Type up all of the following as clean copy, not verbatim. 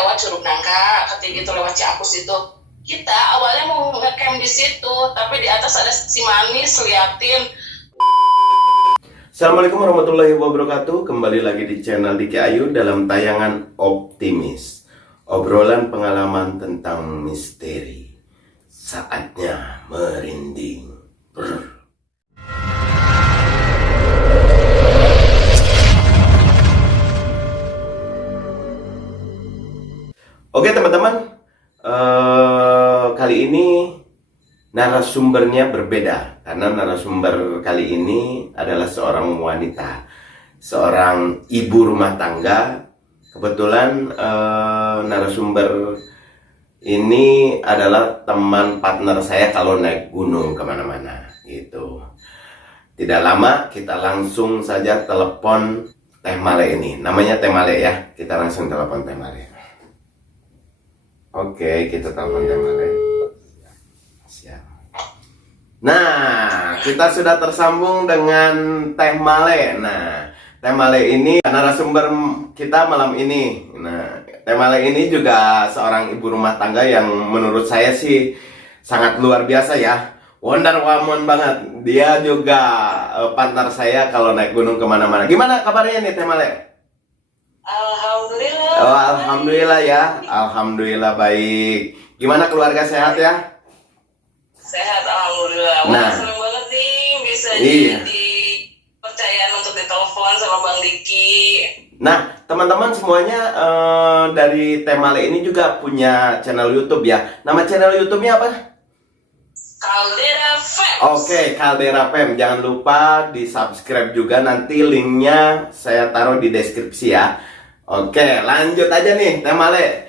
lewat Curug Nangka, ketika itu lewat Ciapus itu. Kita awalnya mau ngecamp di situ, tapi di atas ada si manis liatin. Assalamualaikum warahmatullahi wabarakatuh. Kembali lagi di channel Diki Ayu dalam tayangan Optimis. Obrolan pengalaman tentang misteri. Saatnya merinding. Oke teman-teman, kali ini narasumbernya berbeda karena narasumber kali ini adalah seorang wanita, seorang ibu rumah tangga. Kebetulan narasumber ini adalah teman partner saya kalau naik gunung kemana-mana gitu. Tidak lama kita langsung saja telepon Teh Male ini. Namanya Teh Male ya. Kita langsung telepon Teh Male. Oke, kita telepon Teh Male. Siap. Nah, kita sudah tersambung dengan Teh Male. Nah, Teh Male ini narasumber kita malam ini. Nah, Teh Male ini juga seorang ibu rumah tangga yang menurut saya sih sangat luar biasa ya. Wonder Woman banget. Dia juga partner saya kalau naik gunung kemana-mana. Gimana kabarnya nih Teh Male? Alhamdulillah. Oh, alhamdulillah ya. Alhamdulillah baik. Gimana keluarga sehat ya? Sehat, alhamdulillah. Wah, Nah. seneng banget nih bisa Iya. jadi percayaan untuk ditelepon sama Bang Diki. Nah, teman-teman semuanya dari Teh Male ini juga punya channel YouTube ya. Nama channel YouTube-nya apa? Caldera Fam. Oke, Caldera Fam. Jangan lupa di-subscribe juga, nanti linknya saya taruh di deskripsi ya. Oke, lanjut aja nih Teh Male.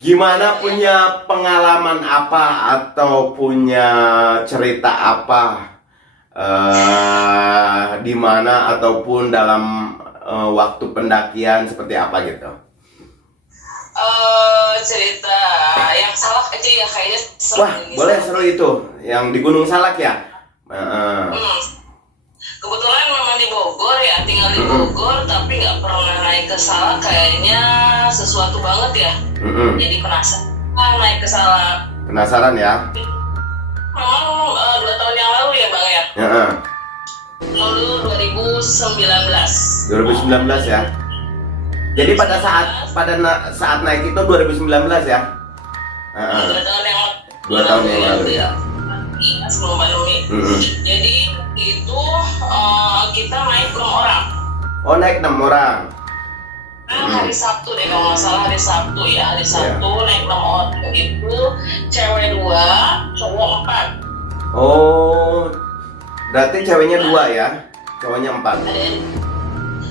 Gimana, punya pengalaman apa atau punya cerita apa di mana ataupun dalam waktu pendakian seperti apa gitu? Cerita yang salah aja ya, kayaknya seru. Wah, ini, boleh seru. seru itu. Yang di Gunung Salak ya? Kebetulan memang di Bogor ya, tinggal di Bogor, tapi nggak pernah naik ke Salak. Kayaknya sesuatu banget ya. Jadi penasaran naik ke Salak. Penasaran ya? Memang 2 tahun yang lalu ya Bang ya. Lalu 2019. 2019 ya. Jadi pada saat naik itu 2019 ya? 2 tahun yang lalu. 2 tahun yang lalu ya. Iya, sebelum pandemi. Jadi itu kita naik 6 orang. Oh, naik 6 orang. Hari Sabtu deh kalau nggak salah, hari Sabtu ya, hari Sabtu naik 6 orang itu cewek 2, cowok 4. Oh, berarti ceweknya 2 ya, cowoknya 4.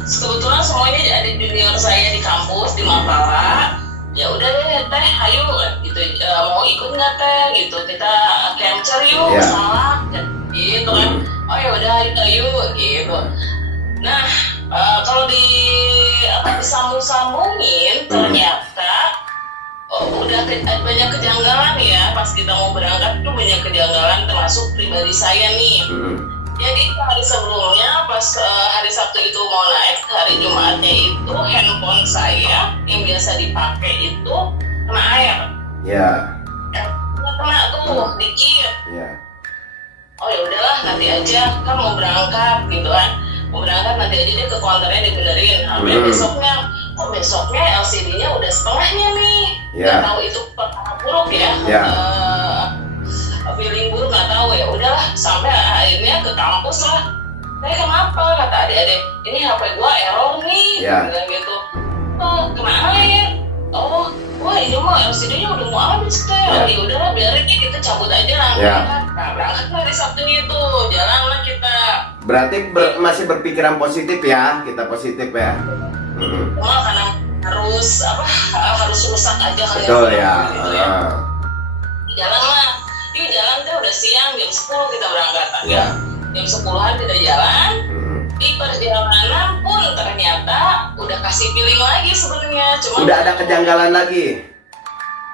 Kebetulan semuanya ada junior saya di kampus di Mapala. Ya udah deh Teh, ayo gitu, mau ikut nggak Teh gitu, kita camper yuk, Salak gitu kan. Oh ya udah ayo gitu. Nah, kalau disambung-sambungin ternyata udah banyak kejanggalan ya. Pas kita mau berangkat itu banyak kejanggalan, termasuk pribadi saya nih. Jadi hari sebelumnya pas hari Sabtu itu mau naik, hari Jumatnya itu handphone saya yang biasa dipakai itu kena air. Ya. Kena tuh dikit. Ya. Oh ya udahlah, nanti aja kan mau berangkat gitu kan. Mau berangkat nanti aja dia ke counternya dibenerin. Sampai besoknya LCD-nya udah setengahnya nih. Nggak tahu itu perkara buruk ya. Feeling buruk nggak tahu ya. Udahlah, sampai akhirnya ke kampus lah. Kenapa kata adik-adik, ini HP gua error nih, bilang gitu. Oh, kena air. Oh, wah ini mah LCD-nya udah mau habis Teh. Ya udahlah, biarin kita cabut aja lah. Nah, berangkat hari Sabtunya itu, jalan lah kita. Berarti masih berpikiran positif ya, kita positif ya. Cuma karena harus rusak aja kali. Betul ya. Gitu ya. Jalan lah. Yuk jalan Teh, udah siang, jam 10 kita berangkat. Jam 10-an kita jalan. Di perjalanan pun ternyata udah kasih feeling lagi sebenarnya. Cuma udah ada kejanggalan lagi.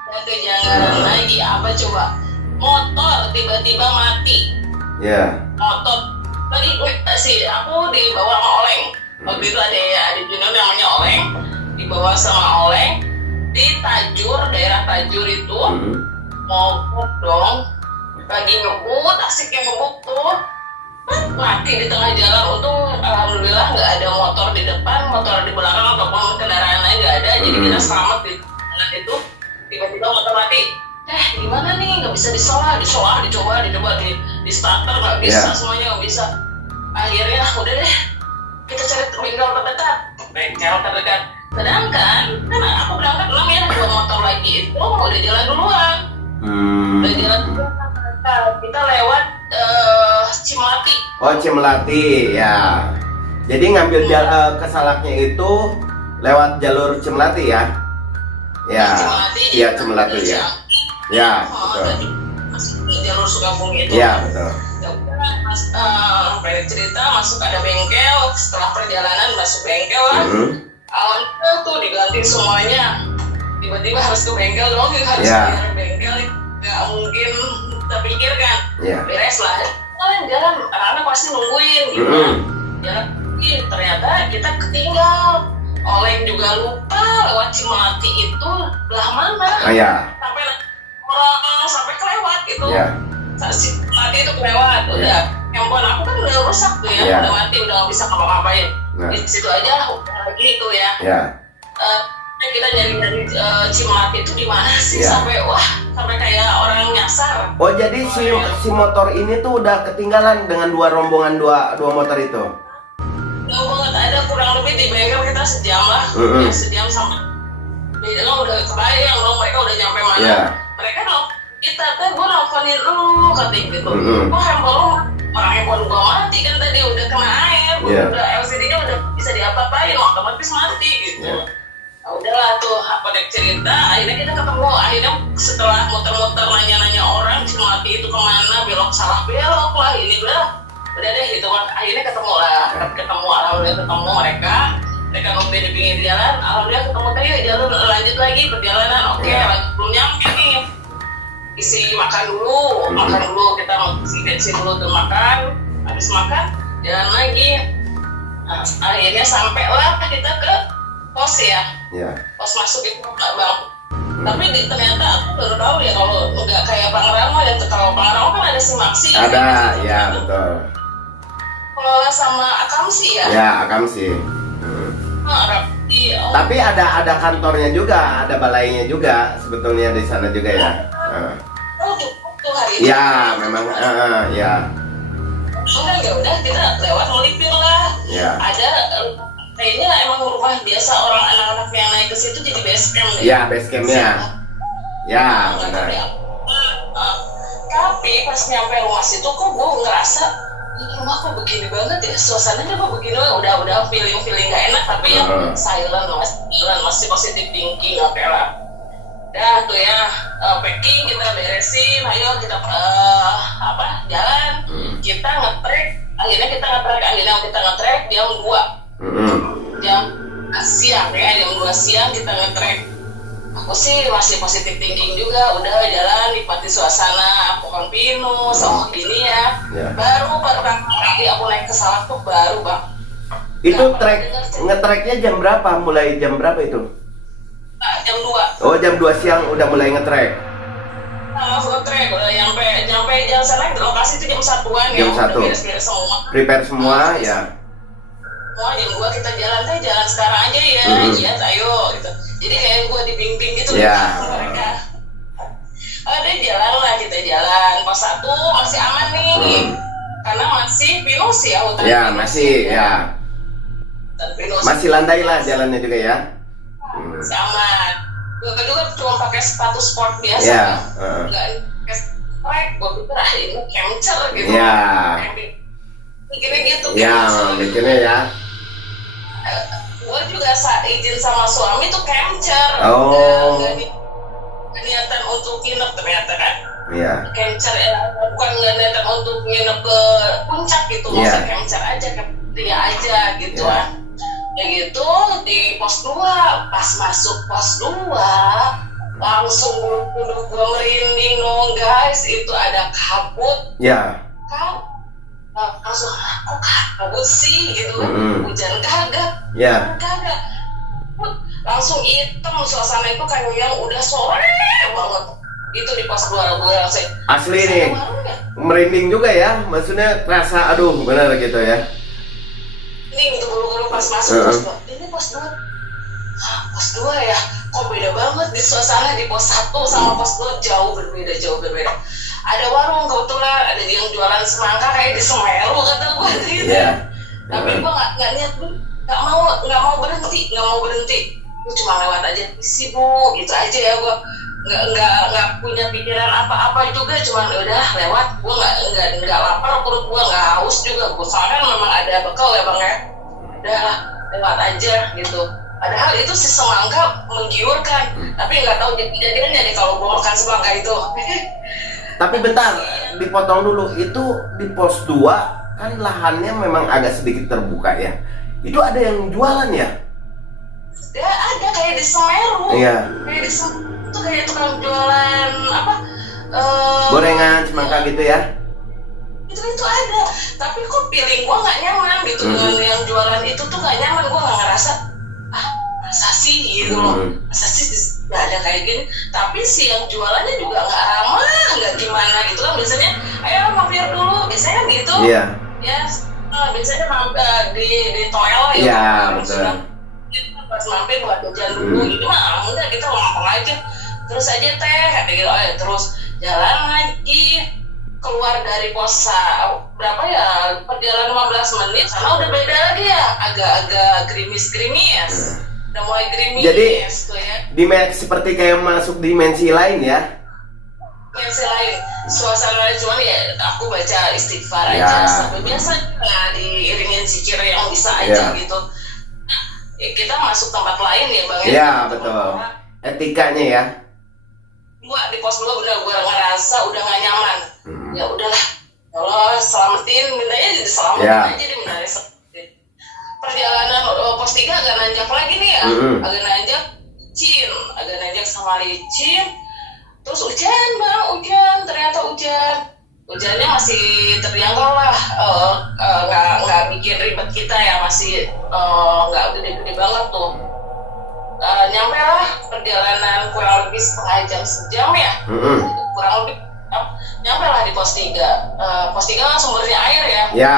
Ada kejanggalan lagi, apa coba? Motor tiba-tiba mati. Motor tadi aku dibawa sama Oleng. Waktu itu ada junior namanya Oleng, dibawa sama Oleng. di Tajur, daerah Tajur itu mogok dong, lagi ngebut, asik yang ngebut tuh, mati di tengah jalan. Untung alhamdulillah nggak ada motor di depan, motor di belakang ataupun kendaraan lain nggak ada, jadi kita selamat di jalan itu. Tiba-tiba motor mati. Gimana nih, nggak bisa dicoba di starter nggak bisa, semuanya nggak bisa. Akhirnya udah deh, kita cari bengkel terdekat. Sedangkan kan aku berangkat 6 ya, 2 motor lagi itu udah jalan duluan. Udah jalan duluan. Kita lewat Cimelati. Oh, Cimelati ya. Jadi ngambil ke Salaknya itu lewat jalur Cimelati ya. Ya. Iya, Cimelati ya. Ya, betul. Masuk ke jalur Sukabumi itu. Iya, betul. Ya udah, pendek cerita, masuk ada bengkel. Setelah perjalanan masuk bengkel lah. Awalnya tuh diganti semuanya. Tiba-tiba harus ke bengkel dong, harus bayar bengkel. Nggak mungkin terpikirkan. Beres lah. Jalan, anak-anak pasti nungguin gitu. Jalan, ternyata kita ketinggal. Oleng juga lupa lewat Cimelati itu belah mana. Sampai kelewat gitu. Cimelati itu kelewat. Udah, handphone aku kan udah rusak tuh ya, udah mati, udah nggak bisa ngapa-ngapain. Di situ aja lagi itu ya. Kita nyari Cimelati itu di mana sih, sampai kayak orang nyasar. Oh, jadi si motor ini tuh udah ketinggalan dengan rombongan dua motor itu. Nggak banget, ada kurang lebih di bengkel kita sejam lah. Ya, sejam sampai udah kebayang dong mereka udah nyampe mana. Mereka kita tuh, gue nelfonin lu katanya gitu. Kok handphone lu, orang handphone gue mati kan tadi, udah kena air, udah LCD-nya udah bisa diapa-apain, otomatis mati gitu. Nah, udahlah tuh, pendek cerita, akhirnya kita ketemu. Akhirnya setelah muter-muter nanya-nanya orang Cimelati itu kemana, belok salah belok lah, ini udah deh gitu kan. Akhirnya ketemu alhamdulillah ketemu mereka nungguin di pinggir jalan. Alhamdulillah ketemu, tadi jalan lanjut lagi perjalanan. Oke, lanjut, belum nyampe nih, isi makan dulu kita isi dulu tuh, makan, habis makan jalan lagi. Nah, akhirnya sampailah kita ke pos ya. Pos masuk itu Bang. Tapi ternyata aku baru tahu ya, kalau nggak kayak Bang Ramo ya, kalau Bang Ramo kan ada simaksi. Ada, ya betul. Kelola sama Akamsi ya. Ya, Akamsi. Tapi ada kantornya juga, ada balainya juga sebetulnya di sana juga ya. Oh, tuh hari ini. Ya, memang ya. Enggak, ya udah kita lewat melipir lah. Ada kayaknya emang rumah biasa orang anak-anak yang naik ke situ jadi base camp deh. Ya, base campnya. Ya, benar. Tapi pas nyampe rumah situ kok gue ngerasa ini rumah kok begini banget ya, suasananya kok begini, udah feeling gak enak, tapi yang silent, masih positive thinking, oke lah. Dah tuh ya, packing kita beresin, ayo kita jalan, kita nge-track, akhirnya kita nge-track jam 2 jam siang ya, jam 2 siang kita nge-track. Aku sih masih positive thinking juga, udah jalan nikmati suasana Pohon Pinus sama gini ya. Baru kali aku naik ke Salak tuh baru Bang. Itu nge-tracknya jam berapa? Mulai jam berapa itu? Jam 2. Oh, jam 2 siang udah mulai nge-track. Langsung nge-track, udah nyampe jalan sana di lokasi itu jam 1-an ya. Jam 1. Beres-beres semua. Prepare semua ya. Semua jam 2 kita jalan sekarang aja ya. Iya, ayo gitu. Jadi kayak gue dibimbing gitu mereka. Ada jalan lah, kita jalan. Pos 1 masih aman nih, karena masih pinus ya hutan. Ya, masih ya. Masih landai lah jalannya juga ya. Masih aman. Gue juga cuma pakai sepatu sport biasa. Enggak pakai track. Gue pikir ini camcer gitu. Mikirnya gitu. Mikirnya ya. Gue juga izin sama suami tuh camcer. Nggak niatan untuk nginep ternyata kan. Camcer bukan nggak niatan untuk nginep ke puncak gitu. Maksudnya camcer aja, dia aja gitu kan. Ya gitu di pos 2, pas masuk pos 2 langsung bulu gue merinding dong guys, itu ada kabut. Langsung kok kabut sih gitu, hujan kagak. langsung hitam suasana itu kayak yang udah sore banget. Itu di pos 2 gue langsung asli nih merinding juga ya, maksudnya rasa aduh benar gitu ya. Ini gitu bulu-bulu pas masuk pos 2. Ini pos 2. Pos 2 ya, kok beda banget di suasana di pos 1 sama pos 2 jauh berbeda. Ada warung kebetulan, ada yang jualan semangka kayak di Semeru kata gue gitu. Yeah. Tapi gue nggak niat, nggak mau berhenti. Gue cuma lewat aja, isi bu, gitu aja ya gue. Nggak punya pikiran apa-apa juga, cuman udah lewat. Gue nggak lapar, perut gue nggak haus juga. Gue soalnya memang ada bekal ya bang ya. Udah lewat aja gitu. Padahal itu si semangka menggiurkan, tapi nggak tahu jadinya nih kalau gue makan semangka itu. Tapi bentar, dipotong dulu. Itu di pos 2 kan lahannya memang agak sedikit terbuka ya. Itu ada yang jualan ya? Ya ada kayak di Semeru. Iya. Kayak di Semeru itu kayak tukang jualan apa? Gorengan semangka gitu ya? Itu ada. Tapi kok feeling gue nggak nyaman gitu dengan yang jualan itu tuh nggak nyaman. Gue nggak ngerasa masa sih gitu loh. Masa sih nggak ada kayak gini. Tapi si yang jualannya juga nggak ramah, nggak gimana gitu kan. Biasanya ayo mampir dulu. Biasanya gitu. Iya. Ya, biasanya di toel ya. Iya, betul. Pas mampir buat jajan dulu gitu mah enggak, kita ngomong aja terus aja teh kayak gitu aja. Terus jalan lagi keluar dari pos berapa ya, perjalanan 15 menit sana udah beda lagi ya, agak gerimis udah mulai gerimis. Jadi tuh ya, seperti kayak masuk dimensi lain ya. dimensi lain suasana, cuman ya aku baca istighfar ya. Aja sampai biasa diiringin zikir yang bisa aja ya. gitu. Ya, kita masuk tempat lain ya bang. Iya betul. Etikanya ya. Gua di pos 2 udah gue ngerasa udah gak nyaman. Ya udahlah, kalau selamatin, mintanya diselamatin aja deh, mintanya selamatin. Perjalanan pos 3 agak nanjak lagi nih ya, agak nanjak sama licin. Terus hujan bang, ternyata hujannya masih terjangkau lah, nggak bikin ribet kita ya, masih nggak gede-gede banget tuh. Nyampe lah perjalanan kurang lebih sejam ya, kurang lebih nyampe lah di pos 3. Pos 3 kan sumbernya air ya. Ya,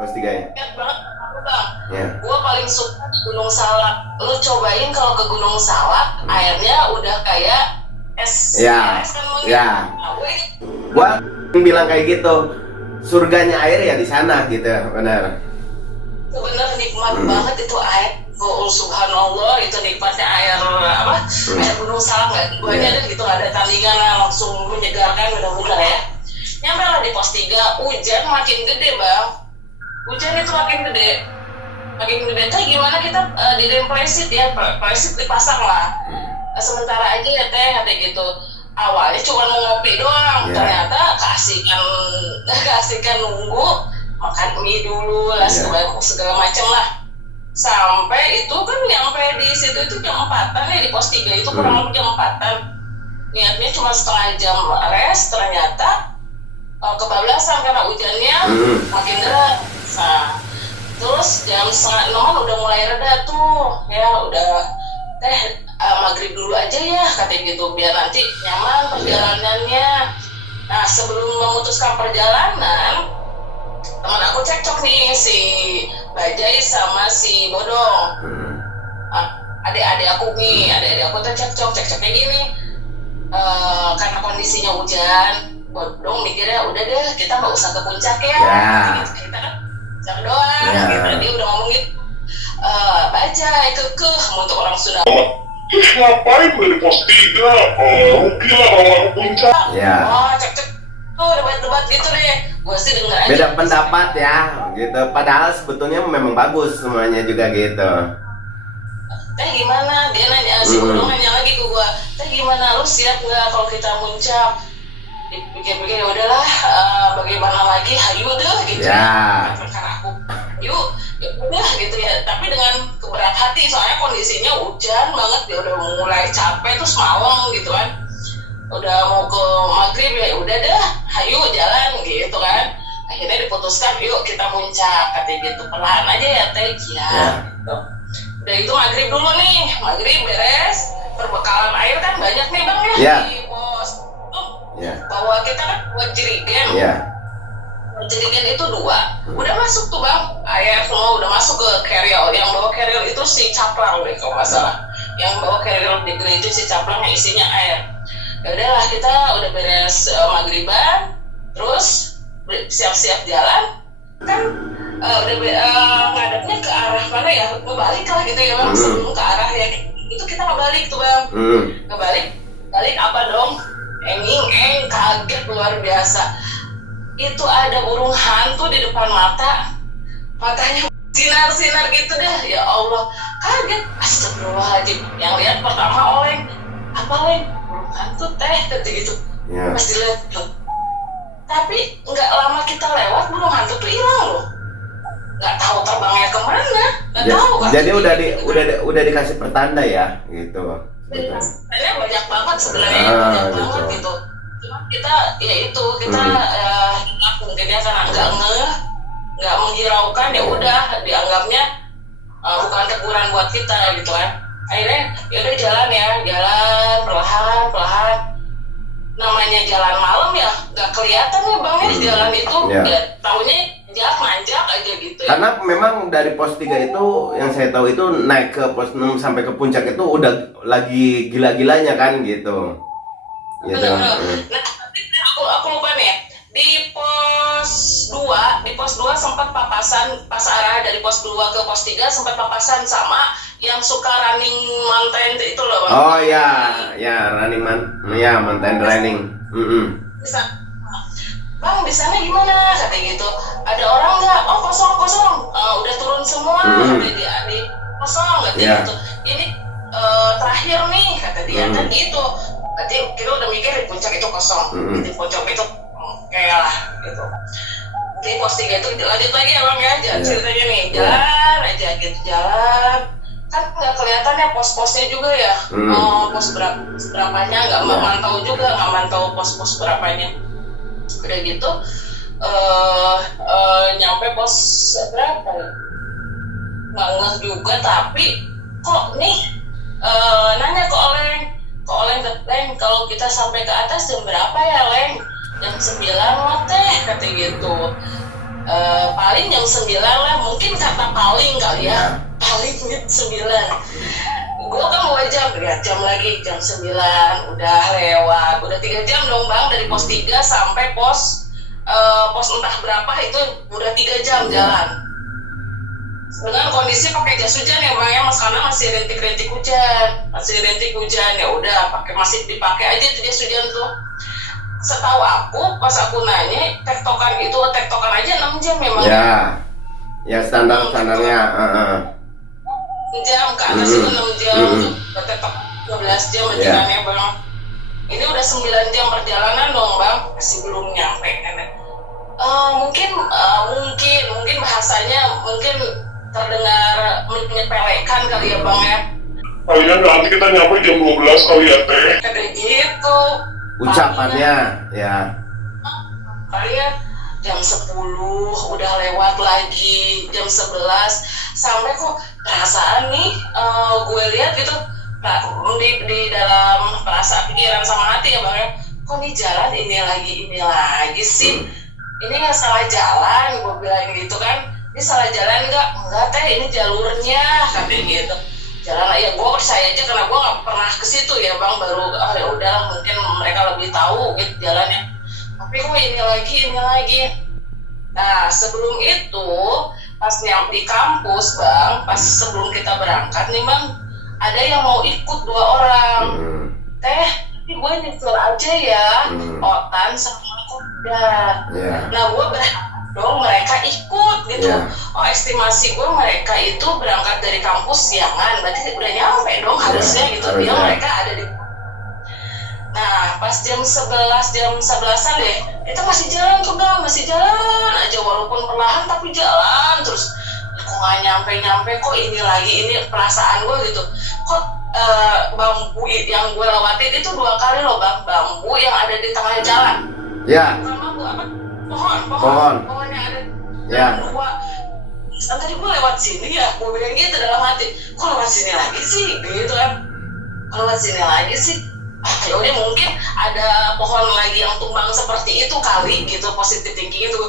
pos 3 ya. Ingat banget aku bang, gue paling suka di Gunung Salak. Lo cobain kalau ke Gunung Salak, airnya udah kayak es. Ya, ya. Gua bilang kayak gitu, surganya air ya di sana gitu, benar. Bener nikmat banget itu air. Oh, subhanallah, itu nikmatnya air air Gunung Salak nggak dibuatnya deh gitu, nggak ada tandingan lah, langsung menyegarkan benar-benar ya. Nyampe lah di pos 3, hujan makin gede bang. Hujan itu makin gede tuh gimana kita di presit ya, presit dipasang lah. Sementara aja ya teh kayak gitu. Awalnya cuma mau ngopi doang, ternyata keasikan nunggu, makan mie dulu lah, segala macam lah. Sampai itu kan nyampe di situ itu jam 4-an ya, di pos 3 itu kurang lebih jam 4-an. Niatnya cuma setengah jam rest, ternyata kebablasan karena hujannya makin deras. Nah, terus jam 5:30 udah mulai reda tuh, ya udah maghrib dulu aja ya katanya gitu, biar nanti nyaman perjalanannya. Nah sebelum memutuskan perjalanan, teman aku cekcok nih si Bajai sama si Bodong. Adik-adik aku tuh cekcoknya gini, karena kondisinya hujan, Bodong mikirnya udah deh kita nggak usah ke puncak ya. Kita kan puncak doang. Dia udah ngomong gitu. Bajai kekeh untuk orang Sunda. Terus ngapain dari pos 3? Rugi lah kalau aku puncak. Cek tuh debat-debat gitu deh. Gue sih denger aja. Beda pendapat ya, gitu. Padahal sebetulnya memang bagus semuanya juga gitu. Teh gimana? Dia nanya, si Bodong nanya lagi ke gue. Teh gimana? Lu siap nggak kalau kita muncak? Pikir-pikir ya udahlah, bagaimana lagi? Hayu deh gitu. Karena aku, yuk. Ya udah gitu ya, tapi dengan keberat hati soalnya kondisinya hujan banget, dia udah mulai capek tuh semalam gitu kan, udah mau ke maghrib ya udah deh, hayu jalan gitu kan. Akhirnya diputuskan yuk kita muncak katanya gitu, perlahan aja ya teh gitu. Udah itu maghrib dulu nih, maghrib beres, perbekalan air kan banyak nih bang ya Yeah. di pos. Ya. Bahwa kita kan buat jerigen. Ya. Jerigen itu 2, udah masuk tuh bang, air semua udah masuk ke carrier. Yang bawa carrier itu si caplang deh kalau nggak salah. Yang bawa carrier di gereja si caplang yang isinya air. Ya udahlah kita udah beres maghriban, terus siap-siap jalan kan udah ngadepnya ke arah mana ya, ngebalik lah gitu ya bang. Sebelum ke arah yang itu kita ngebalik tuh bang, balik apa dong, kaget luar biasa. Itu ada burung hantu di depan matanya sinar-sinar gitu deh, ya Allah, kaget, astagfirullahaladzim. Yang lihat pertama Oleng, apa Leng, burung hantu teh, gitu. Ya. Pas dilihat, tapi nggak lama kita lewat burung hantu tuh hilang loh, nggak tahu terbangnya kemana, nggak tahu. Jadi udah dikasih pertanda ya, gitu. Ini banyak banget sebenarnya, banyak banget gitu. Cuma kita ya itu kita mungkinnya karena nggak menghiraukan, ya udah dianggapnya bukan teguran buat kita gitu kan. Akhirnya ya udah jalan perlahan. Namanya jalan malam ya nggak kelihatan ya bang ya jalan itu, ya tahunya nanjak aja gitu ya. Karena memang dari pos 3 itu yang saya tahu itu naik ke pos 6 sampai ke puncak itu udah lagi gila-gilanya kan gitu. Gitu. Nah, aku lupa nih ya. Di pos 2 sempat papasan pas arah dari pos 2 ke pos 3 sempat papasan sama yang suka running mountain itu loh bang. Oh ya running mountain running. Bang di sana gimana katanya gitu, ada orang nggak? Oh kosong, udah turun semua, di kosong katanya gitu. Ini terakhir nih kata dia kan gitu. Berarti kita udah mikir di puncak itu kosong, di puncak itu kayak lah gitu. Di pos 3 itu lanjut lagi ya bang ya, ceritanya nih jalan aja gitu, jalan kan nggak kelihatan ya pos-posnya juga ya, pos berapanya nggak mantau pos berapanya. Udah gitu nyampe pos berapa ya? Nggak ngeh juga, tapi kok nih nanya ke Oleng, kalau kita sampai ke atas jam berapa ya Leng? Jam 9 lah teh kata gitu. Paling jam 9 lah, mungkin kata paling kali ya, paling 9. Gue kan mau lihat jam lagi, jam 9 udah lewat, udah 3 jam dong bang, dari pos 3 sampai pos entah berapa itu udah 3 jam jalan. Dengan kondisi pakai jas hujan ya bang ya, karena masih rintik hujan, ya udah masih dipakai aja tuh jas hujan tuh. Setahu aku pas aku nanya tektokan aja 6 jam ya bang. Ya standarnya 6 jam ke atas itu 6 jam, tetap 12 jam perjalanannya bang. Ini udah 9 jam perjalanan dong bang, masih belum nyampe. Mungkin bahasanya mungkin terdengar menyepelekan kali ya bang ya. Kalian nanti kita nyampe jam 12 kali ya teh. Kayak gitu. Ucapannya ya. Kalian jam 10 udah lewat lagi, jam 11 sampai kok perasaan nih gue lihat gitu di dalam perasaan pikiran sama hati ya bang ya, kok nih jalan ini lagi sih, ini nggak salah jalan, gue bilang gitu kan, ini salah jalan enggak teh, ini jalurnya katanya gitu. Jalan ya gue percaya aja karena gue nggak pernah ke situ ya bang, baru ya udahlah mungkin mereka lebih tahu gitu jalannya. Tapi kok ini lagi. Nah sebelum itu pas di kampus bang, pas sebelum kita berangkat nih bang, ada yang mau ikut 2 orang. Teh, tapi gue nyusul aja ya, Otan sama Kodan. Nah gue berharap dong mereka ikut gitu. Oh estimasi gue mereka itu berangkat dari kampus siangan, berarti udah nyampe dong harusnya gitu. Dia mereka ada di. Nah pas jam 11-an deh, kita masih jalan tuh bang, masih jalan aja walaupun perlahan tapi jalan terus. Kok nggak nyampe kok ini perasaan gue gitu. Kok bambu yang gue lewatin itu 2 kali loh bang, bambu yang ada di tengah jalan. Sama bu apa? Pohon yang ada. 2 kan tadi gue lewat sini ya, gue bilang gitu dalam hati, kok lewat sini lagi sih gitu kan, kok lewat sini lagi sih. Ya udah mungkin ada pohon lagi yang tumbang seperti itu kali gitu, positif thinking itu.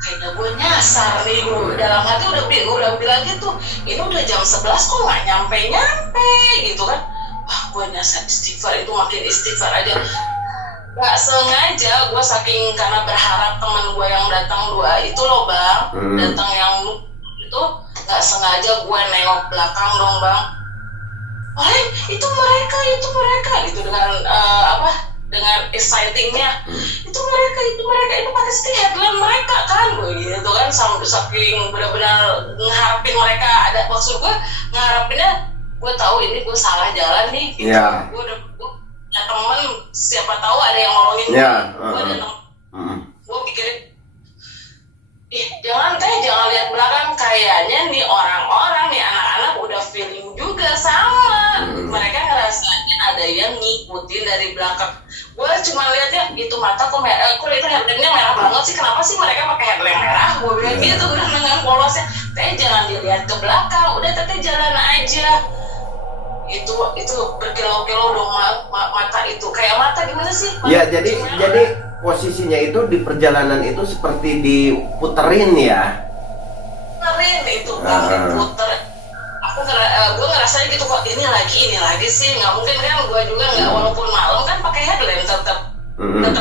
Kayaknya gue nyasar nih, gue dalam hati udah bilang gitu, ini udah jam 11 kok nggak nyampe gitu kan. Wah, gue nyasar, istighfar, itu makin istighfar aja. Gak sengaja gue saking karena berharap teman gue yang datang dua itu loh bang, datang yang itu gak sengaja gue nengok belakang dong bang. Wah, itu mereka gitu dengan dengan excitingnya, itu mereka itu pasti headline mereka kan, gue gitu kan, sampai saking benar-benar ngeharapin mereka ada, maksud gue ngeharapinnya gue tahu ini gue salah jalan nih gitu. Gue udah ya temen, siapa tahu ada yang nolongin gue pikirin, jangan lihat belakang, kayaknya nih orang-orang nih anak-anak udah feeling juga sama, mereka ngerasain ada yang ngikutin dari belakang. Gue cuma lihatnya itu mata kok itu headline-nya merah banget sih, kenapa sih mereka pakai headline merah, gue bilang gitu udah dengan polosnya. Jangan dilihat ke belakang, udah jalan aja. Itu berkilau-kilau dong mata itu, kayak mata gimana sih? Ya jadi posisinya itu di perjalanan itu seperti diputerin ya. Puterin itu bang, diputer. Gue ngerasanya gitu kok, ini lagi sih, nggak mungkin kan, gue juga nggak, walaupun malam kan pakai headlamp tetap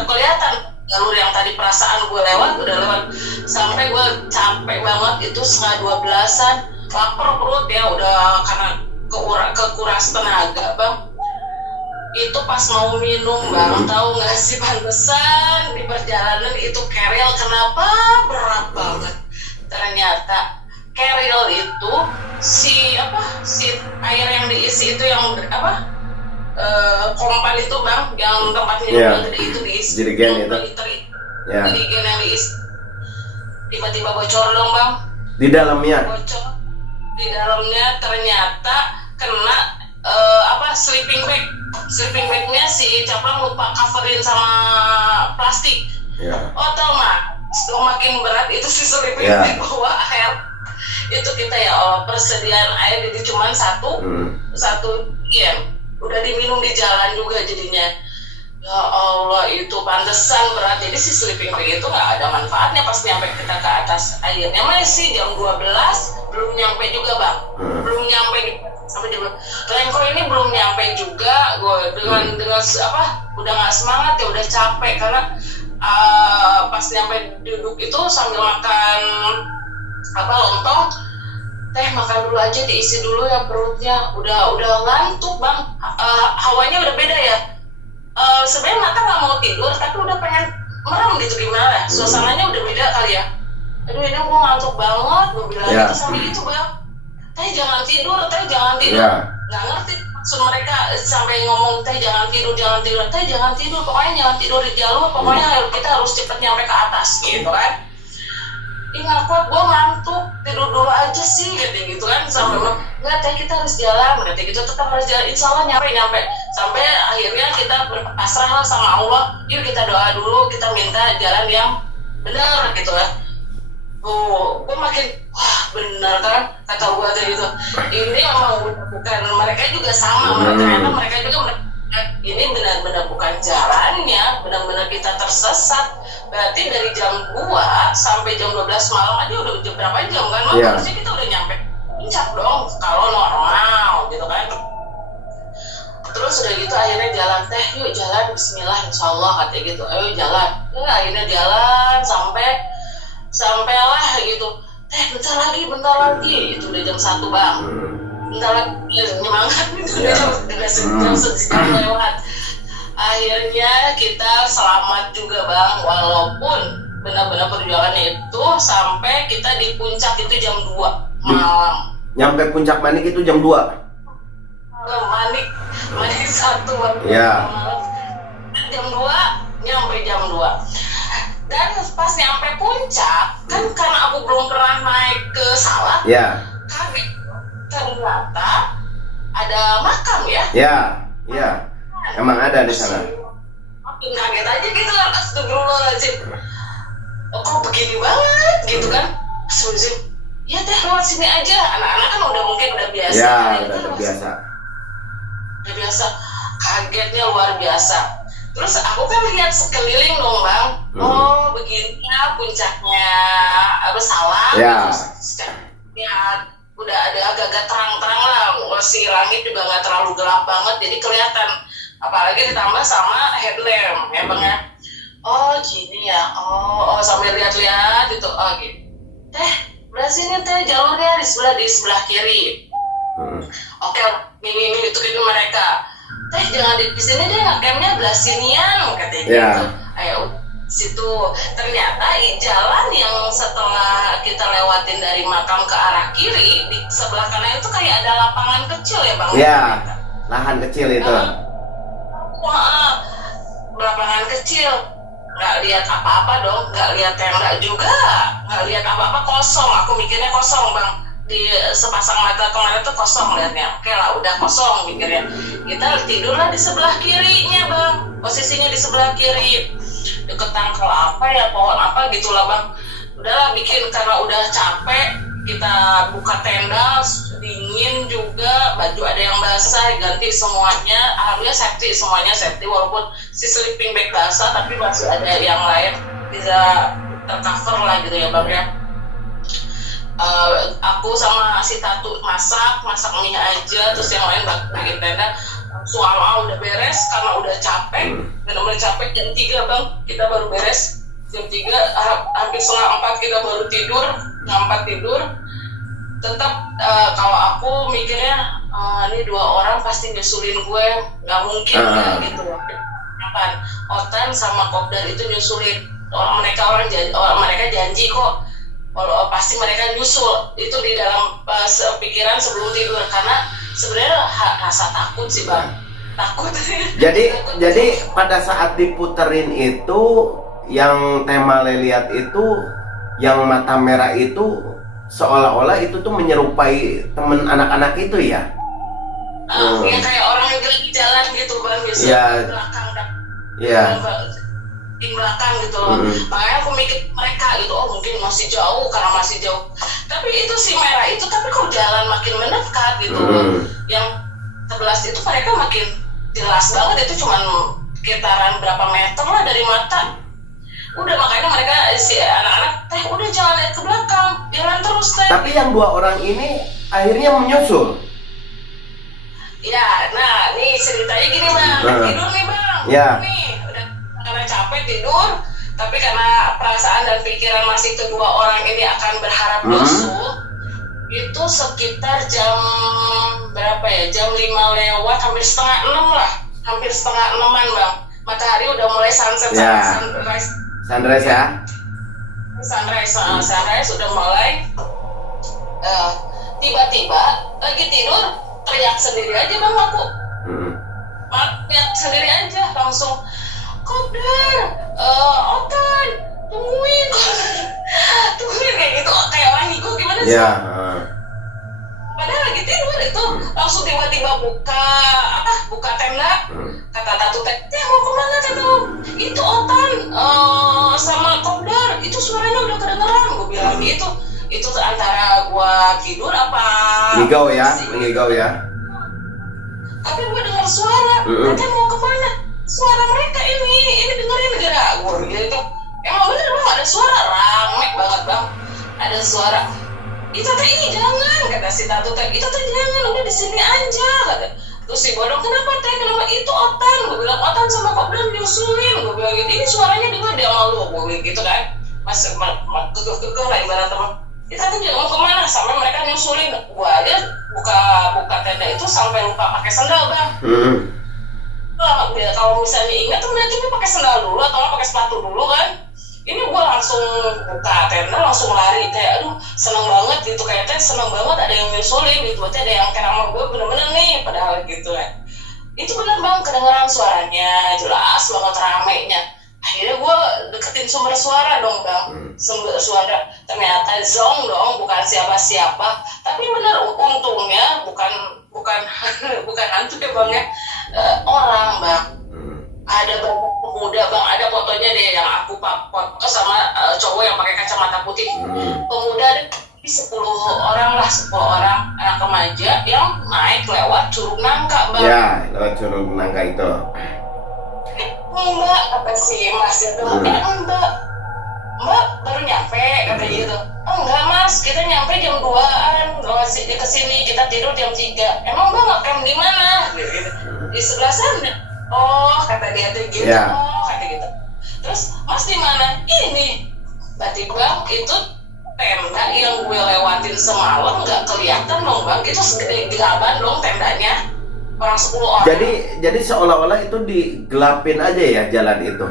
kelihatan jalur yang tadi perasaan gue udah lewat sampai gue capek banget, itu 11:30-an, lapar perut ya udah karena kekuras tenaga bang. Itu pas mau minum bang, tahu nggak sih pantesan di perjalanan itu keril kenapa berat banget. Ternyata keril itu si air yang diisi itu yang kompan itu bang, yang tempat minum gede itu diisi jerigen itu jerigen yang diisi tiba-tiba bocor dong bang di dalamnya. Bocor di dalamnya, ternyata kena sleeping bagnya si Caplang lupa coverin sama plastik. Tau makin berat itu si sleeping bag bawa air itu kita persediaan air jadi cuma satu udah diminum di jalan juga jadinya. Ya Allah, itu pantesan berat. Jadi si sleeping bag itu nggak ada manfaatnya pas nyampe kita ke atas. Akhirnya masih jam 12 belum nyampe juga bang, belum nyampe sampai jam. Rengko ini belum nyampe juga. Gue dengan udah nggak semangat ya, udah capek karena pas nyampe duduk itu sambil makan lontong. Makan dulu aja, diisi dulu ya perutnya. Udah ngantuk bang. Hawanya udah beda ya. Sebenarnya mata nggak mau tidur tapi udah pengen merem gitu, gimana? Suasananya udah beda kali ya. Aduh ini gue ngantuk banget, gue bilang gitu sampai gitu bang. Jangan tidur. Nggak ngerti maksud mereka sampai ngomong jangan tidur. Jangan tidur, pokoknya jangan tidur di jalur, pokoknya kita harus cepet nyampe ke atas gitu kan. Nggak kuat, gue ngantuk, tidur dulu aja sih gitu kan. Sampai nggak, kita harus jalan, gitu, tetap harus jalan, insya Allah nyampe. Sampai akhirnya kita berpasrah sama Allah, yuk kita doa dulu, kita minta jalan yang benar gitu ya. Gue makin benar kan kata gue kayak gitu. Ini memang bukan, mereka juga sama, mereka juga ini benar-benar bukan jalannya, benar-benar kita tersesat. Berarti dari jam 2 sampai jam 12 malam aja udah berapa jam kan? Harusnya kita udah nyampe puncak dong kalau normal gitu kan. Terus udah gitu akhirnya jalan, yuk jalan, bismillah insyaallah katanya gitu, ayo jalan. Akhirnya jalan sampailah gitu. Bentar lagi itu udah jam 1 bang. Bentar lagi nyemangat gitu, jam 1 lewat. Akhirnya kita selamat juga bang, walaupun benar-benar perjuangannya itu sampai kita di puncak itu jam 2 malam. Nyampe puncak Manik itu jam 2? Manik 1 bang. Jam 2, nyampe jam 2. Dan pas nyampe puncak, kan karena aku belum pernah naik ke Salak, kaget. Ternyata ada makam ya. Emang ada di sana. Makin kaget aja gitu kan, astagfirullahaladzim. Kok begini banget gitu kan. Astagfirullahaladzim, ya teh lewat sini aja. Anak-anak kan udah mungkin udah biasa. Ya, kan? udah terbiasa. Udah biasa, kagetnya luar biasa. Terus aku kan lihat sekeliling dong bang, oh begini ya puncaknya Salam. Ya. Terus lihat udah ada agak-agak terang-terang lah, si langit juga nggak terlalu gelap banget, jadi kelihatan. Apalagi ditambah sama headlamp, ya bang ya. Oh gini ya, oh sambil lihat-lihat itu, oh gitu. Teh, belah sini teh jalurnya di sebelah kiri. Oke, ini itu mereka. Teh jangan di sini deh, ngakemnya belah sinian, katanya gitu. Ayo situ ternyata jalan yang setelah kita lewatin dari makam ke arah kiri di sebelah kanan itu kayak ada lapangan kecil ya bang. Ya, lahan kecil itu. Lapangan kecil, nggak lihat apa-apa dong, nggak lihat tenda juga, nggak lihat apa-apa, kosong. Aku mikirnya kosong bang, di sepasang mata kemarin tuh kosong liatnya. Oke lah, udah kosong mikirnya. Kita tidurlah di sebelah kirinya bang, posisinya di sebelah kiri, deket tangkal apa ya, pohon apa gitulah bang. Udahlah bikin, karena udah capek, kita buka tenda, dingin juga, baju ada yang basah, ganti semuanya. Alhamdulillah safety, semuanya safety, walaupun si sleeping bag basah tapi masih ada yang lain bisa tercover lah gitu ya bang ya. Aku sama si Tatu masak mie aja, terus yang lain bikin tenda. Soalnya udah beres karena udah capek, benar-benar capek. Jam 3 bang kita baru beres, jam 3 hampir setengah 4 kita baru tidur, jam 4 tidur. Tetap kalau aku mikirnya ini 2 orang pasti nyusulin gue, nggak mungkin ya gitu. Kan Otan sama Kopdar itu nyusulin, mereka janji kok, kalau pasti mereka nyusul. Itu di dalam pikiran sebelum tidur, karena sebenarnya rasa takut sih bang, takut. Jadi pada saat diputerin itu, yang tema lihat itu, yang mata merah itu seolah-olah itu tuh menyerupai temen anak-anak itu ya. Ya kayak orang yang lagi jalan gitu bang, biasa belakang di belakang gitu loh. Makanya aku mikir mereka gitu, oh mungkin masih jauh, karena masih jauh. Tapi itu si merah itu, tapi kok jalan makin mendekat gitu loh. Yang 11 itu mereka makin jelas banget, itu cuman sekitaran berapa meter lah dari mata. Udah makanya mereka, si anak-anak, teh udah jangan lihat ke belakang, jalan terus teh. Tapi yang 2 orang ini akhirnya menyusul. Ya, nah nih ceritanya gini bang, tidur nih bang, nih udah karena capek tidur, tapi karena perasaan dan pikiran masih kedua orang ini akan berharap nyusul, itu sekitar jam berapa ya, jam 5 lewat, hampir setengah 6 lah, hampir setengah 6-an bang, matahari udah mulai sunset, sunrise ya? Sunrise udah mulai. Tiba-tiba lagi tidur teriak sendiri aja bang aku. Teriak sendiri aja langsung, Kopdar, Otan, tungguin kayak gitu, kayak orang ngigo gimana sih? Padahal lagi tidur itu langsung tiba-tiba buka tenda. Kata Tatu teh mau kemana Tatu? Itu Otan sama Kopdar, itu suaranya udah kedengeran. Gue bilang gitu. Itu antara gua tidur apa ngigau ya. Tapi gua dengar suara. Katanya mau kemana? Suara mereka ini dengerin negara gua gitu. Emang bener bang, ada suara rame banget bang. Ada suara. Itu teh ini jangan, kata si Tatu teh. Itu teh jangan, udah di sini aja kata. Terus si Bodong, kenapa teh? Kenapa itu Otan? Gue bilang Otan sama Kopdar nyusulin. Gue bilang gitu. Ini suaranya dengar dia malu. Gue bilang gitu kan. Mas kekeh lah ibarat teman. Kita tuh jangan mau kemana, sampai mereka nyusulin. Gue aja buka tenda itu sampai lupa pakai sandal bang. Kalau misalnya ingat tuh mereka pakai sandal dulu atau pakai sepatu dulu kan. Ini gue langsung buka tenda, langsung lari, kayak aduh seneng banget gitu, kayak teh seneng banget ada yang nyusulin gitu, berarti ada yang kena sama gue bener-bener nih, padahal gitu kan. Itu bener bang, kedengeran suaranya, jelas banget ramenya. Akhirnya gue deketin sumber suara dong bang, sumber suara, ternyata Zong dong, bukan siapa-siapa, tapi bener untungnya bukan hantu ya bang ya, orang bang. Ada banyak pemuda bang, ada fotonya deh yang aku foto sama cowok yang pakai kacamata putih. Pemuda di 10 orang lah, 10 orang anak remaja yang naik lewat Curug Nangka, Bang. Ya, lewat Curug Nangka itu. Mbak, kata si Mas itu, Mbak baru nyampe, kata gitu. Oh enggak Mas, kita nyampe jam 2-an, kesini kita tidur jam 3. Emang Mbak ngecamp di mana? Gitu. Di sebelah sana. Oh, kata dia tuh gitu. Ya. Oh, kata gitu. Terus Mas di mana? Ini. Berarti Bang, itu tenda yang gue lewatin semalam nggak kelihatan dong Bang. Itu segede gaban dong tendanya. Orang 10 orang. Jadi seolah-olah itu digelapin aja ya jalan itu.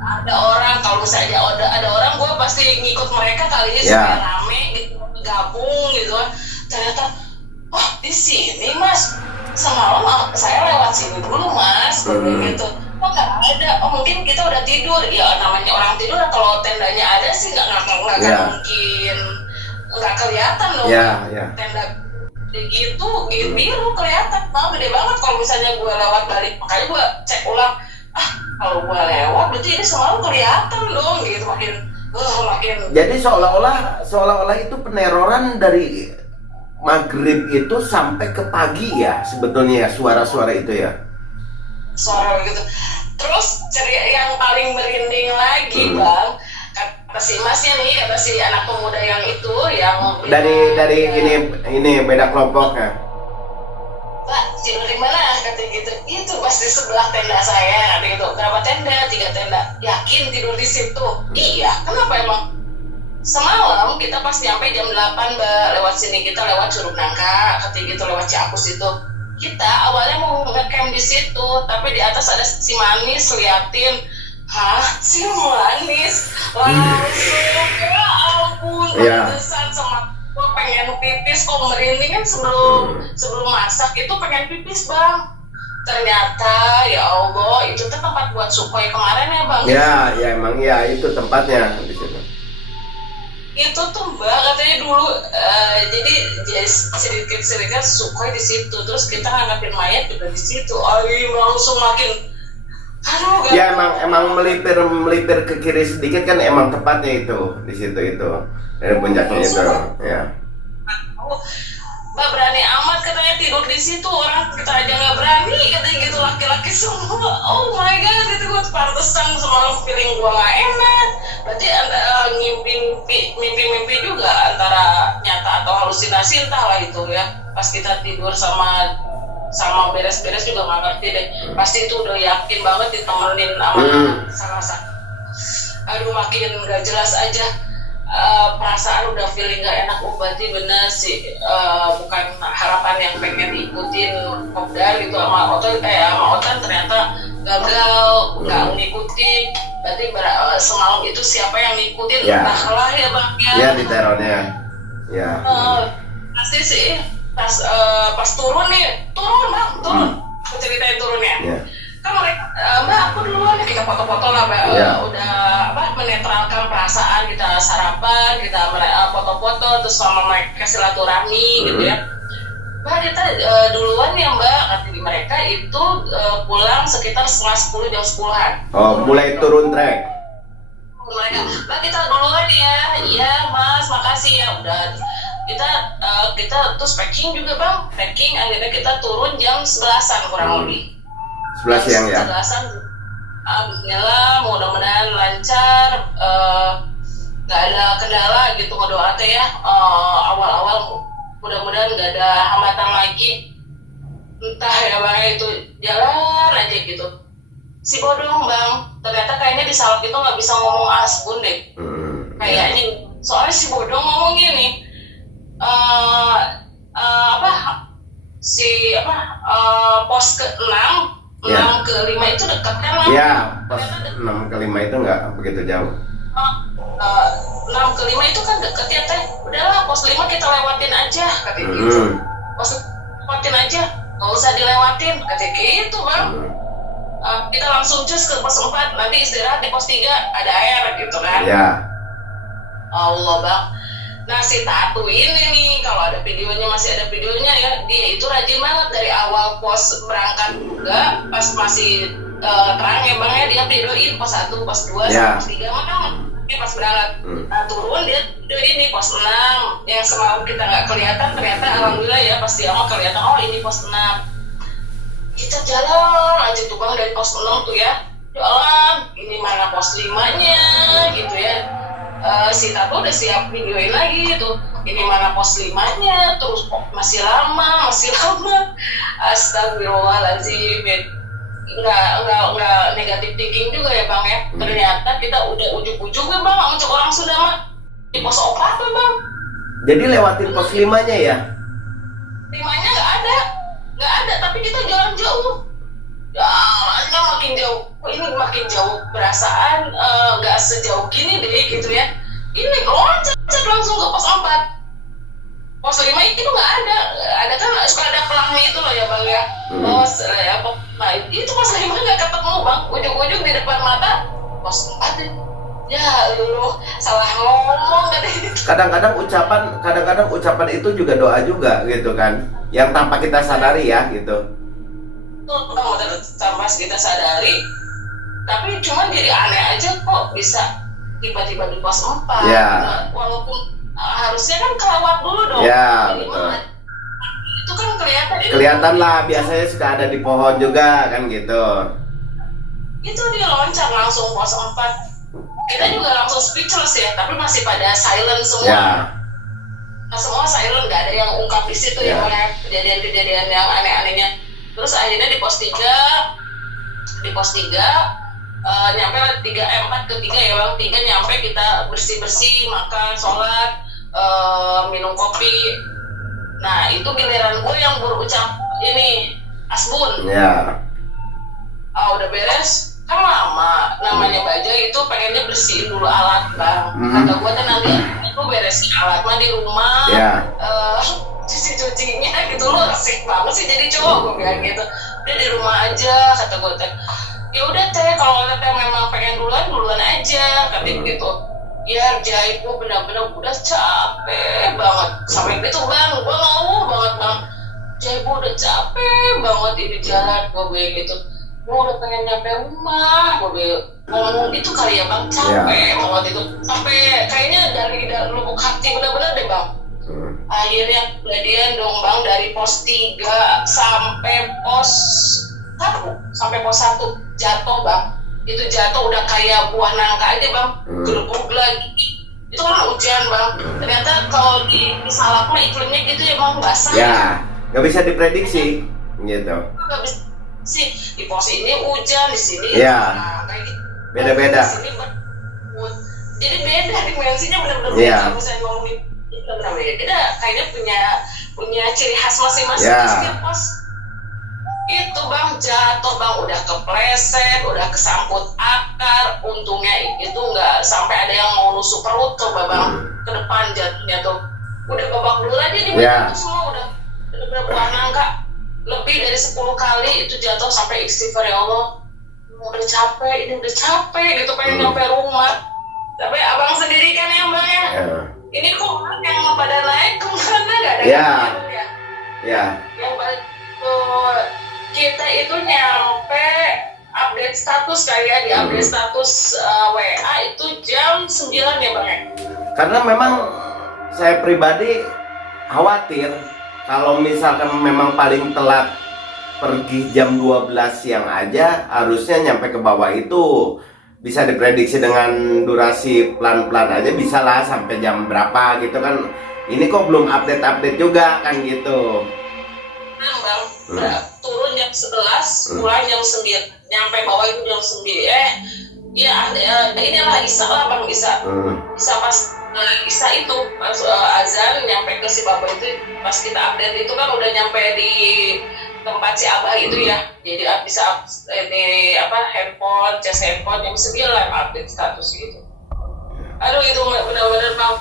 Ada orang, kalau misalnya ada orang, gue pasti ngikut mereka kali ini supaya rame gitu, gabung gitu. Ternyata, oh di sini Mas, semalam saya lewat sini dulu Mas, gitu. Oh nggak ada, oh mungkin kita udah tidur. Ya namanya orang tidur, kalau tendanya ada sih nggak mungkin nggak kelihatan dong. Tenda gitu biru kelihatan Bang, gede banget. Kalau misalnya gue lewat balik, makanya gue cek ulang. Kalau gue lewat berarti ini semalam kelihatan dong gitu, makin. Jadi seolah-olah itu peneroran dari maghrib itu sampai ke pagi ya sebetulnya ya, suara-suara itu ya. Suara gitu. Terus cerita yang paling merinding lagi Bang, kata si Masnya nih, kata si anak pemuda yang itu yang dari ini beda kelompoknya. Mbak, tidur di mana? Kata gitu. Itu pas di sebelah tenda saya. Kata gitu. Berapa tenda? 3 tenda. Yakin tidur di situ? Iya. Kenapa emang? Semalam kita pas nyampe jam 8 Mbak, lewat sini kita lewat Curug Nangka, kata gitu, lewat Ciapus itu. Kita awalnya mau ngecamp di situ, tapi di atas ada si Manis liatin. Hah? Si Manis? Langsung, ya ampun, pantesan sama gue pengen pipis, kok merinding kan sebelum masak itu pengen pipis Bang. Ternyata ya Allah itu tuh tempat buat Sukhoi kemarin ya Bang. Ya emang ya itu tempatnya di situ. Itu tuh Mbak katanya dulu jadi sedikit Sukhoi di situ, terus kita ngangkatin mayat juga di situ. Langsung makin aduh. Ya emang melipir ke kiri sedikit kan emang tempatnya itu di situ itu. Dari puncaknya itu, ya. Mbak berani amat katanya tidur di situ, orang kita aja nggak berani katanya gitu, laki-laki semua. Oh my god, itu gue pantesan semalam feeling gue nggak enak. Berarti mimpi juga antara nyata atau halusinasi entahlah itu ya. Pas kita tidur sama beres-beres juga nggak ngerti deh. Pasti itu udah yakin banget ditemenin sama aduh makin nggak jelas aja. Perasaan udah feeling gak enak. Berarti bener sih bukan harapan yang pengen ikutin kopdar gitu sama Otan ternyata gagal, gak ngikutin. Berarti semalam itu siapa yang ngikutin entahlah ya Bang ya. Ya di terornya ya. Pasti sih pas turun Bang, aku ceritain turunnya. Kan mereka, Mbak aku duluan kita foto-foto lah Mbak, udah menetralkan perasaan, kita sarapan, kita foto-foto, terus sama mereka silaturahmi gitu ya. Mbak kita duluan ya Mbak, kata mereka itu pulang sekitar 9:30 jam 10-an. Oh mulai turun trek. Mereka, Mbak kita duluan ya, iya Mas makasih ya. Udah kita terus packing juga Bang, akhirnya kita turun jam 11-an kurang lebih. 11 siang ya. 11-an, alhamdulillah, mudah-mudahan lancar, nggak ada kendala gitu ngedoa teh ya. Awal-awal mudah-mudahan nggak ada hambatan lagi. Entah ya Bang, itu jalan aja gitu. Si bodong Bang, ternyata kayaknya di salep itu nggak bisa ngomong asbun deh. Kayaknya, soalnya si bodong ngomong gini, pos ke-6 6 ke 5 itu dekat kan Bang? Iya, pos 6 ke 5 itu nggak begitu jauh. 6 ke 5 itu kan deket ya Teh. Udahlah pos 5 kita lewatin aja katanya gitu. Pos lewatin aja, nggak usah dilewatin katanya gitu Bang. Kita langsung cus ke pos 4, nanti istirahat di pos 3 ada air gitu kan. Iya. Allah Bang. Nah si Tatu ini nih, kalau ada videonya, masih ada videonya ya, dia itu rajin banget dari awal pos berangkat juga, pas masih terang ya Bang ya, dia videoin pos 1, pos 2, pos 3, maka pas berangkat. Nah turun dia ini pos 6 yang semalam kita nggak kelihatan, ternyata alhamdulillah ya pas dia mau kelihatan, oh ini pos 6. Kita jalan aja tuh bang dari pos 6 tuh ya, jalan ini mana pos 5-nya gitu ya. Si Tato udah siap videoin lagi tuh, ini mana pos 5-nya, terus masih lama. Astagfirullahaladzim. Nggak negatif thinking juga ya bang ya. Ternyata kita udah ujuk-ujuk bang untuk orang sudah mah di pos opat bang. Jadi lewatin pos 5-nya ya? 5-nya nggak ada, tapi kita jalan jauh. Jalannya makin jauh. Ini makin jauh perasaan nggak sejauh gini deh gitu ya. Ini loncat langsung ke pos 4. Pos 5 itu nggak ada kan suka ada pelangnya itu loh ya bang ya. Nah itu pos 5 nggak ketemu bang, ujung-ujung di depan mata pos 4. Ya lu salah ngomong kan. Kadang-kadang ucapan itu juga doa juga gitu kan, yang tanpa kita sadari ya gitu. Tanpa kita sadari, tapi cuma jadi aneh aja kok bisa tiba-tiba di pos 4. Nah, walaupun harusnya kan kelewat dulu dong. Ya, betul. Itu kan kelihatan lah, biasanya sudah ada di pohon juga kan gitu. Itu dia loncat langsung pos 4. Kita juga langsung speechless ya, tapi masih pada silent semua. Ya. Nah, semua silent, nggak ada yang ungkap di situ ya, kejadian-kejadian yang aneh-anehnya. Terus akhirnya di pos 3 nyampe 4 ke 3 ya bang. 3 nyampe kita bersih-bersih, makan, sholat, minum kopi. Nah itu giliran gue yang berucap ini asbun. Ya. Udah beres kan lama, namanya baja itu pengennya bersihin dulu alat bang. Kata gue kan nanti aku beresin alat mah di rumah. Cuci-cucinya gitu, lo asik banget sih jadi cowok, gue bilang gitu. Udah di rumah aja kata gue teh. Ya udah teh, kalau teteh memang pengen duluan aja kata begitu. Ya jahit gue benar-benar udah capek banget sampai itu bang, gue mau banget bang. Jahit gue udah capek banget ini jalan, gue gitu. Gue udah pengen nyampe rumah, gue ngomong itu kali ya bang, capek banget itu. Sampai kayaknya dari lubuk hati benar-benar deh bang. Akhirnya kejadian dong bang, dari pos 3 sampai pos 1 jatuh bang. Itu jatuh udah kayak buah nangka aja bang, gelembung lagi. Itu kan hujan bang. Ternyata kalau di Salak mah iklimnya gitu ya bang, basah. Ya, nggak bisa diprediksi gitu. Nggak bisa sih, di pos ini hujan, di sini kayak gitu. Beda-beda. Jadi beda dimensinya benar-benar kalau misalnya ngomongin beda, kayaknya punya ciri khas masing-masing setiap pos. Itu bang jatuh bang, udah kepleset, udah kesangkut akar. Untungnya itu nggak sampai ada yang mau nusuk perut tuh bang, ke depan jatuhnya tuh. Udah babak belur aja di mana tuh semua, udah buah nangka. Lebih dari 10 kali itu jatuh sampai istighfar, ya Allah udah capek gitu, pengen nyampe rumah. Tapi abang sendiri kan yang bang ya. Ini kok yang pada naik kemana, nggak ada yang balik tuh. Kita itu nyampe update status kayak di update status WA itu jam 9 ya bang ya. Karena memang saya pribadi khawatir kalau misalkan memang paling telat pergi jam 12 siang aja, harusnya nyampe ke bawah itu bisa diprediksi dengan durasi pelan-pelan aja, bisa lah sampai jam berapa gitu kan. Ini kok belum update juga kan gitu. Nah bang, turun jam 11, pulang jam 9, nyampe bawah itu jam 9. Inilah Isa lah bang, Isa pas Isa itu pas azan nyampe ke si Baba itu, pas kita update itu kan udah nyampe di tempat si Abah itu ya. Jadi bisa ini handphone, cas handphone jam 9 update status gitu. Aduh itu benar-benar bang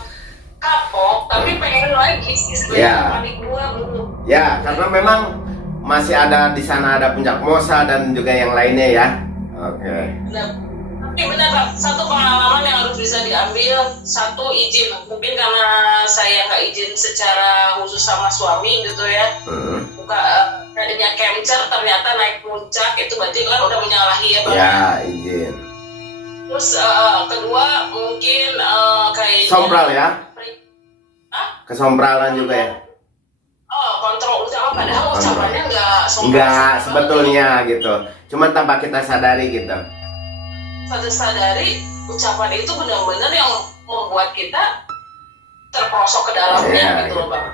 kapok, tapi pengen lagi sih sebenarnya gua belum. Ya, karena memang masih ada di sana, ada Puncak Mosa dan juga yang lainnya ya. Oke. Tapi benar, satu pengalaman yang harus bisa diambil, satu izin. Mungkin karena saya nggak izin secara khusus sama suami gitu ya. Buka tadinya camcer, ternyata naik puncak itu berarti kan udah menyalahi ya bang. Ya, izin. Terus kedua mungkin kayaknya Sompral ya? Hah? Kesompralan juga ya? Kontrol ucapan, padahal ucapannya Enggak sebetulnya gitu. Cuman tanpa kita sadari gitu. Sadari ucapan itu benar-benar yang membuat kita terperosok ke dalamnya gitu loh Bang.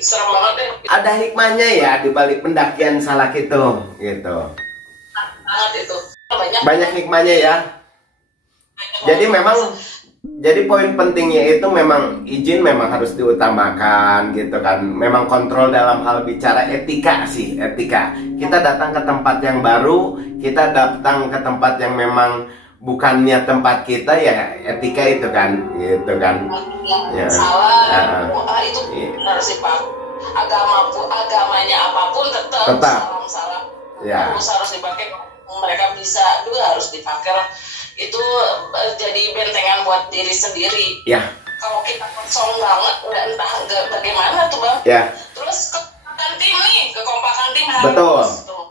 Serem banget deh. Ada hikmahnya ya di balik pendakian Salak itu gitu. Banget itu. Banyak hikmahnya ya. Jadi memang poin pentingnya itu memang izin memang harus diutamakan gitu kan. Memang kontrol dalam hal bicara etika sih, etika. Kita datang ke tempat yang baru, kita datang ke tempat yang memang bukannya tempat kita ya, etika itu kan, gitu kan. Ya. Salah, itu harus dipakai. Agamanya apapun tetap. Salam. Ya. Harus dipakai. Mereka bisa juga harus dipakai lah. Itu jadi bentengan buat diri sendiri. Ya. Kalau kita kosong banget, entah bagaimana tuh Bang. Ya. Terus kekompakan tim harus. Betul. Tuh.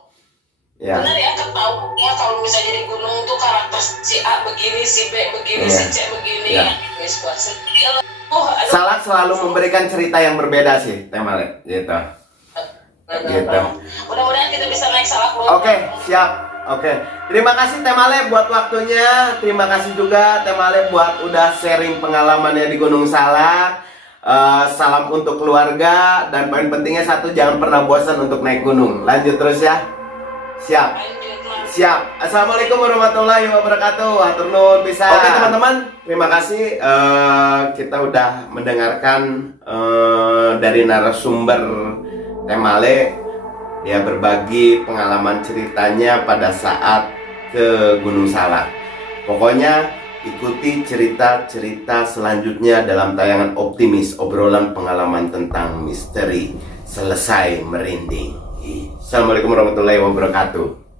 Ya. Benar ya, ketahuan ya kalau misalnya di gunung tuh karakter si A begini, si B begini, si C begini. Ya. Yang buat sendiri. Salak selalu memberikan cerita yang berbeda sih, Teh Male, gitu. Gitu. Mudah-mudahan kita bisa naik Salak. Oke, siap. Oke, terima kasih Teh Male buat waktunya. Terima kasih juga Teh Male buat udah sharing pengalamannya di Gunung Salak. Salam untuk keluarga dan poin pentingnya satu, jangan pernah bosan untuk naik gunung. Lanjut terus ya. Siap. Siap. Assalamualaikum warahmatullahi wabarakatuh. Hatur nuhun pisan. Oke teman-teman, terima kasih. Kita udah mendengarkan dari narasumber Teh Male. Dia berbagi pengalaman ceritanya pada saat ke Gunung Salak. Pokoknya ikuti cerita-cerita selanjutnya dalam tayangan Optimis, obrolan pengalaman tentang misteri selesai merinding. Assalamualaikum warahmatullahi wabarakatuh.